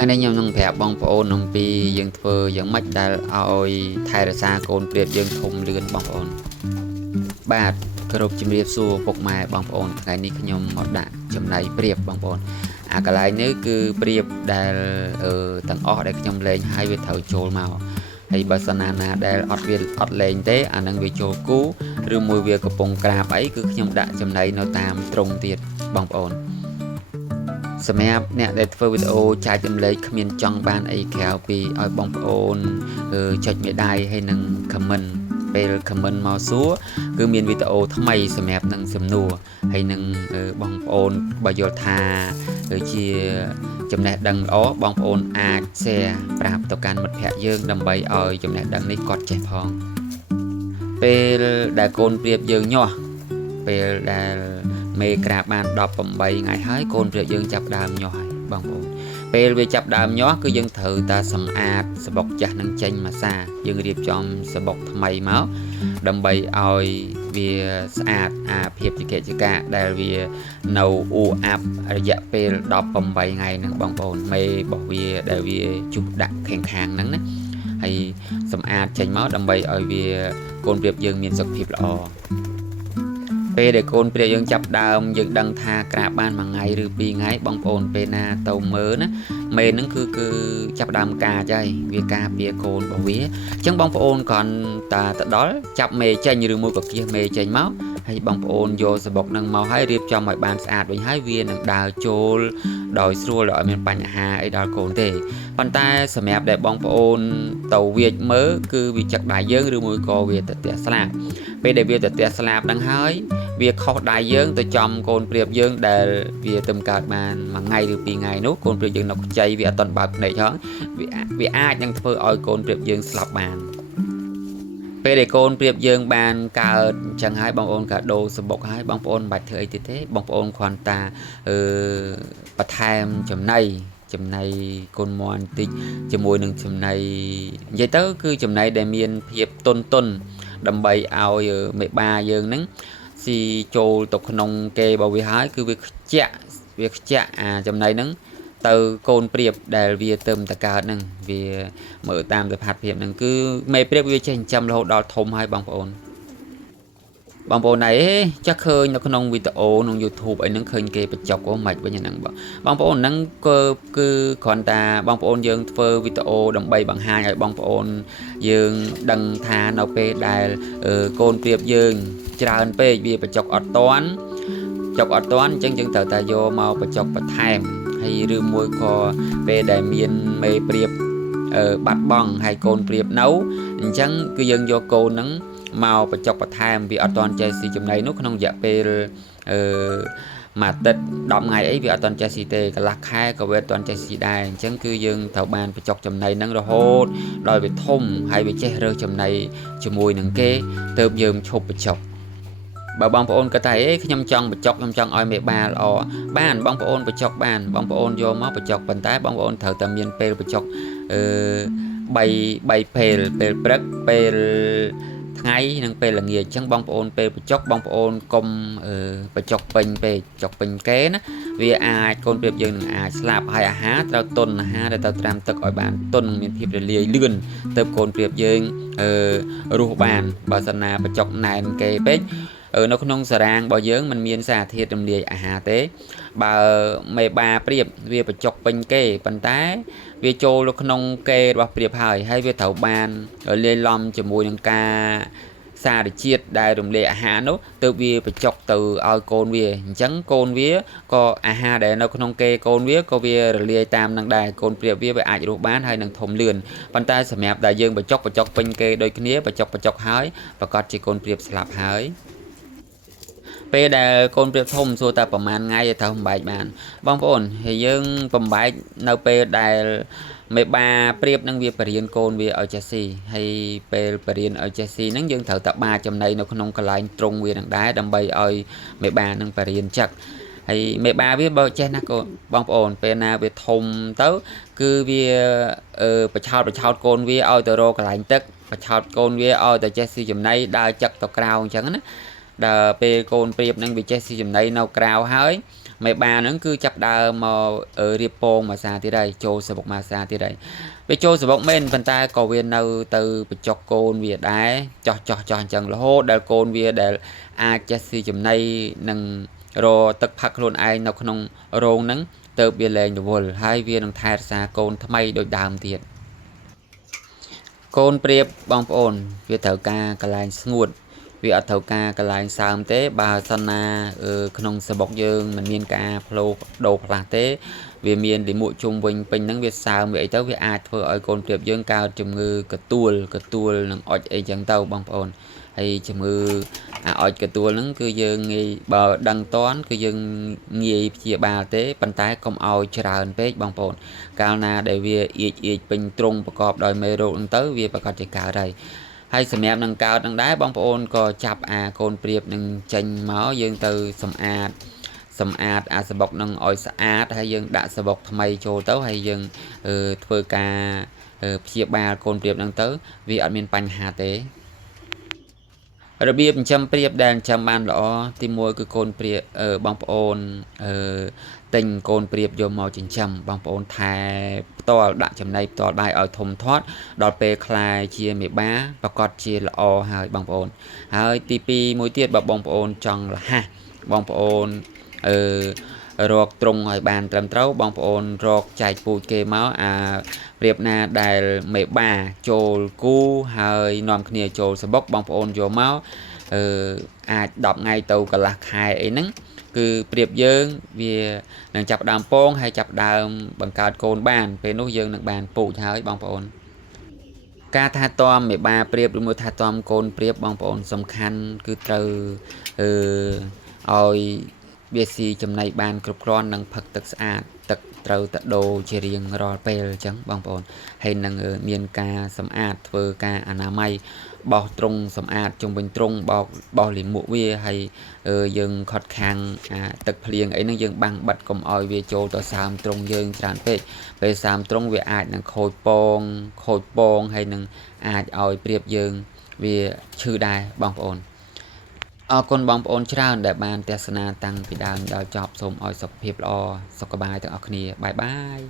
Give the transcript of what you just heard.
ថ្ងៃនេះខ្ញុំនឹងប្រាប់បងប្អូនអំពីយើងធ្វើយ៉ាងម៉េចដែលឲ្យថែរក្សាកូនព្រាបយើងធំលឿនបងប្អូនបាទគោរពជំរាបសួរពុកម៉ែបងប្អូនថ្ងៃនេះខ្ញុំមកដាក់ចំណៃព្រាបបងប្អូនអាកន្លែងនេះគឺព្រាបដែលទាំងអស់ដែលខ្ញុំលេងឲ្យវាត្រូវចូលមកហើយបើសិនណាដែលអត់លេងទេអានឹងវាចូលគូឬមួយវាកំពុងក្រាបអីគឺខ្ញុំដាក់ចំណៃនៅតាមត្រង់ទៀតបងប្អូនសម្រាប់អ្នកដែលធ្វើវីដេអូចែករំលែកគ្មានចង់បានអីក្រៅពីឲ្យបងប្អូនចុចមេដាយហើយនឹង comment ពេល comment មកសួរគឺមានវីដេអូថ្មីសម្រាប់នឹងសំណួរហើយនឹងបងប្អូនបើយល់ថាជាចំណេះដឹងល្អបងប្អូនអាច share ប្រាប់ទៅកាន់មិត្តភ័ក្តិយើងដើម្បីឲ្យចំណេះដឹងនេះគាត់ចេះផងពេលដែលកូនព្រាបយើងញាស់ពេលដែលមេក្រាបបាន18ថ្ងៃហើយកូនព្រាបយើងចាប់ដើមញាស់ហើយបងប្អូនពេលវាចាប់ដើមញាស់គឺយើងត្រូវតែសម្អាតសបុកចាស់នឹងចេញមកសាយើងរៀបចំសបុកថ្មីមកដើម្បីឲ្យវាស្អាតអាភាពជាកិច្ចការដែលវានៅអ៊ូអាប់រយៈពេល18ថ្ងៃហ្នឹងបងប្អូនមេរបស់វាដែលវាជុះដាក់ខាងហ្នឹងណាហើយសម្អាតចេញមកដើម្បីឲ្យវាកូនព្រាបយើងមានសុខភាពល្អពេលដែលកូនព្រាបយើងចាប់ដើមយើងដឹងថាក្រាបបាន1ថ្ងៃឬ2ថ្ងៃបងប្អូនពេលណាទៅមើលណាមេហ្នឹងគឺចាប់ដើមកាចហើយវាការពារកូនរបស់វាអញ្ចឹងបងប្អូនគ្រាន់តែទៅដល់ចាប់មេចេញឬមួយក៏គៀសមេចេញមកហើយបងប្អូនយកសបុកហ្នឹងមកហើយរៀបចំឲ្យបានស្អាតវិញហើយវានឹងដើរចូលដោយស្រួលដោយអត់មានបញ្ហាអីដល់កូនទេប៉ុន្តែសម្រាប់ដែលបងប្អូនទៅវាចមើលគឺវាចឹកដៃយើងឬមួយក៏វាទៅផ្ទះស្លាប់ពេលដែលវាទៅផ្ទះស្លាប់ហ្នឹងហើយវាខុសដៃយើងទៅចំកូនព្រាបយើងដែលវាទៅកើតបាន1ថ្ងៃឬ2ថ្ងៃនោះកូនព្រាបយើងនៅខ្ចីវាអត់ទាន់បើកភ្នែកហងវាអាចនឹងធ្វើឲ្យកូនព្រាបយើងស្លាប់បានពេលដែលកូនព្រាបយើងបានកើតអញ្ចឹងហើយបងប្អូនក៏ដូរសបុកហើយបងប្អូនមិនបាច់ធ្វើអីទៀតទេបងប្អូនគ្រាន់តែបន្ថែមចំណៃកូនមន់តិចជាមួយនឹងចំណៃនិយាយទៅគឺចំណៃដែលមានភាពទន់ដើម្បីឲ្យមេបាយើងហ្នឹងស៊ីចូលទៅក្នុងគេរបស់វាហើយគឺវាខ្ជាក់អាចំណៃហ្នឹងទៅកូនព្រាបដែលវាទៅតកើតហ្នឹងវាមើលតាមសភាពហ្នឹងគឺមេព្រាបវាចេះចិញ្ចឹមរហូតដល់ធំហើយបងប្អូនណៃចាស់ឃើញនៅក្នុងវីដេអូក្នុង YouTube អីហ្នឹងឃើញគេបញ្ចុកអូមិនវិញហ្នឹងបងប្អូនហ្នឹងគឺគ្រាន់តែបងប្អូនយើងធ្វើវីដេអូដើម្បីបង្ហាញឲ្យបងប្អូនយើងដឹងថានៅពេលដែលកូនព្រាបយើងច្រើនពេកវាបញ្ចុកអត់តាន់អញ្ចឹងយើងត្រូវតែយកមកបញ្ចុកបន្ថែមហើយឬមួយក៏ពេលដែលមានមេព្រាបបាត់បង់ហើយកូនព្រាបនៅអញ្ចឹងគឺយើងយកកូនហ្នឹងមកបញ្ចុកបន្ថែមវាអត់ទាន់ចេះស៊ីចំណីនោះក្នុងរយៈពេលមួយអាទិត្យ10ថ្ងៃអីវាអត់ទាន់ចេះស៊ីទេកន្លះខែក៏វាអត់ទាន់ចេះស៊ីដែរអញ្ចឹងគឺយើងត្រូវបានបញ្ចុកចំណីហ្នឹងរហូតដល់វាធំហើយវាចេះរើសចំណីជាមួយនឹងគេទើបយើងឈប់បញ្ចុកបើបងប្អូនគាត់ថាខ្ញុំចង់បញ្ចុកខ្ញុំចង់ឲ្យមេបាល្អបានបងប្អូនបញ្ចុកបានបងប្អូនយកមកបញ្ចុកប៉ុន្តែបងប្អូនត្រូវតែមានពេលបញ្ចុក3ពេលព្រឹកពេលថ្ងៃនិងពេលល្ងាចអញ្ចឹងបងប្អូនពេលបញ្ចុកបងប្អូនកុំបញ្ចុកពេញពេកចុកពេញគេណាវាអាចកូនព្រាបយើងនឹងអាចស្លាប់ហើយអាហារត្រូវតុនអាហារដែលត្រូវត្រាំទឹកឲ្យបានតុនមានភាពរលាយលឿនទៅកូនព្រាបយើងរស់បានបើសិនណាបញ្ចុកណែនគេពេកនៅក្នុងសារ៉ាងរបស់យើងมันមានសារធាតុរំលាយអាហារទេបើមេបាព្រាបវាបញ្ចុកពេញគេប៉ុន្តែវាចូលនៅក្នុងគេរបស់ព្រាបហើយវាត្រូវបានលាយឡំជាមួយនឹងការសារជាតិដែលរំលាយអាហារនោះទើបវាបញ្ចុកទៅឲ្យកូនវាអញ្ចឹងកូនវាក៏អាហារដែលនៅក្នុងគេកូនវាក៏វារលាយតាមនឹងដែរកូនព្រាបវាអាចរស់បានហើយនឹងធំលឿនប៉ុន្តែសម្រាប់ដែលយើងបញ្ចុកពេញគេដូចគ្នាបញ្ចុកហើយប្រកាសជាកូនព្រាបស្លាប់ហើយពេលដែលកូនព្រាបធំសួរតែប្រហែលថ្ងៃទៅបំបែកបានបងប្អូនហើយយើងបំបែកនៅពេលដែលមេបាព្រាបនឹងវាបរៀនកូនវាឲ្យចេះស៊ីហើយពេលបរៀនឲ្យចេះស៊ីហ្នឹងយើងត្រូវតែបាចំណៃនៅក្នុងកន្លែងត្រង់វានឹងដែរដើម្បីឲ្យមេបានឹងបរៀនចឹកហើយមេបាវាបើចេះណាកូនបងប្អូនពេលណាវាធំទៅគឺវាបឆោតកូនវាឲ្យទៅរកកន្លែងទឹកបឆោតកូនវាឲ្យទៅចេះស៊ីចំណីដើរចឹកទៅក្រៅអញ្ចឹងណាដល់ពេលកូនព្រាបនឹងវាចេះស៊ីចំណីនៅក្រៅហើយ mấy bà nó cứ chập đào mà ở riệp pong mà xa thì đây châu sập bọc mà xa thì đây với châu sập bọc men phần ta có viên nào từ chọc côn việt đá cho chẳng là hốt đại côn việt để chết si chấm này nâng rồi tất phật luôn ai nào không rong nắng từ biệt lên rồi hai viên nâng thay xa côn tham may đôi đàm thiệt côn priệp bong ôn việt thảo ca cả lại nguồn vì ở thầu ca cái lại sao tế bà sana không sẽ bọc dương mình miên ca flow đồ là tế vì miền để mũi chung bình bình nắng việt sao vậy tới với ai thôi ở con tiệp dương cao chùm ngư cái tuôn nâng ở ấy chẳng tàu bong ôn hay chùm ngư ở cái tuôn nắng cứ dương nghi bờ đăng toán cứ dương nghi chia ba tế bàn tay không ao tràn page bong ôn cao na để vì ít bình trungประกอบ đòi mê rô tới vì bà con chỉ cả đây hay sầm em nâng cao nâng đá bong ôn có chập côn priệp nâng chanh máu dương từ sầm ạt sập bọc nâng oi sạt hay dương đã sập bọc thay cho tấu hay dương phơi ca phía ba côn priệp nâng tới vì ở miền Pành Hà tếระเบียบจำเปรียบแดนจำบ้านหรอที่มวยคือโกนเปรียบบางปอนติงโกนเปรียบโยมเอาจินจำบางปอนไทยต่อดักจำในต่อได้เอาทมทอดดอดเปคลายเชียเมีบ้าประกอบเชียละอหายบางปอนหายตีปีมวยเตียดแบบบางปอนจังละฮะบางปอนรอกตรงหอยบานเติมเต้าบางปอนรอกใจปูเกเมาเปรียบนาได้เมบ้าโจลกู้หายนอมเนียโจลสะบกบางปอนโยเมาดอกไงตูกะละคายไอ้นั้นคือเปรียบเยิงvìนังจับดามโป้งให้จับดามบังการโกนบ้านเป็นนุเยิงนังบานปูเท้าบางปอนการทาตอมเมบ้าเปรียบหรือมือทาตอมโกนเปรียบบางปอนสำคัญคือเตอเอาเบียซีจำในบ้านกรุบกรอนนังผักตักสะอาดตักเตาตะโดเชียงรอเปลจังบางปอนให้นังเมียนกาสำอาดเฟอกาอนามัยบอกตรงสำอาดจงเป็นตรงบอกหลิมหมูเวียให้ยังขอดคางตึกเพลียงไอ้นั่งยังบังบัดกลมออยเวียโจต่อสามตรงยังจานไปสามตรงเวียอาจนังโคยปองให้นังอาจออยเปรียบยังเวียชื่อได้บางปอนคนบางปอนชราแต่บานเทศนาตั้งพิดานดาวจอบสมออยสกเพียบอสกบายต่างออกเนียบาย